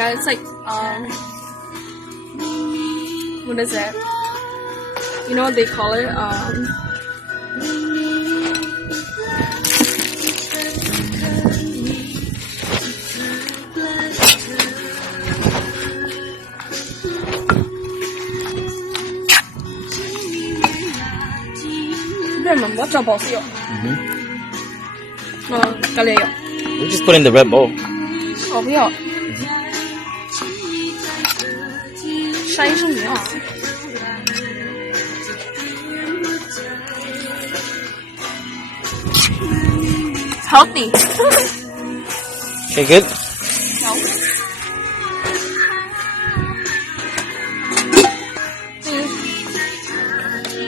Yeah, it's like what is it? You know what they call it? What job boss you? We just put in the red bowl. 我不要。沙医生你要。Healthy. Okay, good. No.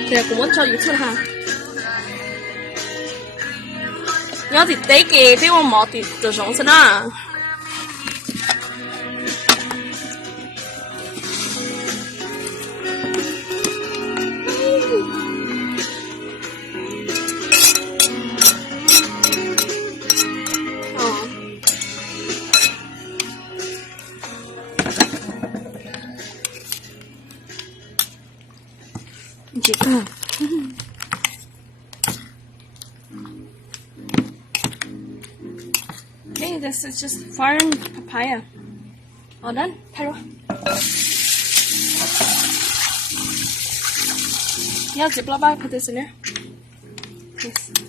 其實我再要出下。有條地嘅俾我摸啲就上身啦。Okay, this is just foreign papaya. All done? Pero. Yeah, Ziploc bag, put this in there. Yes.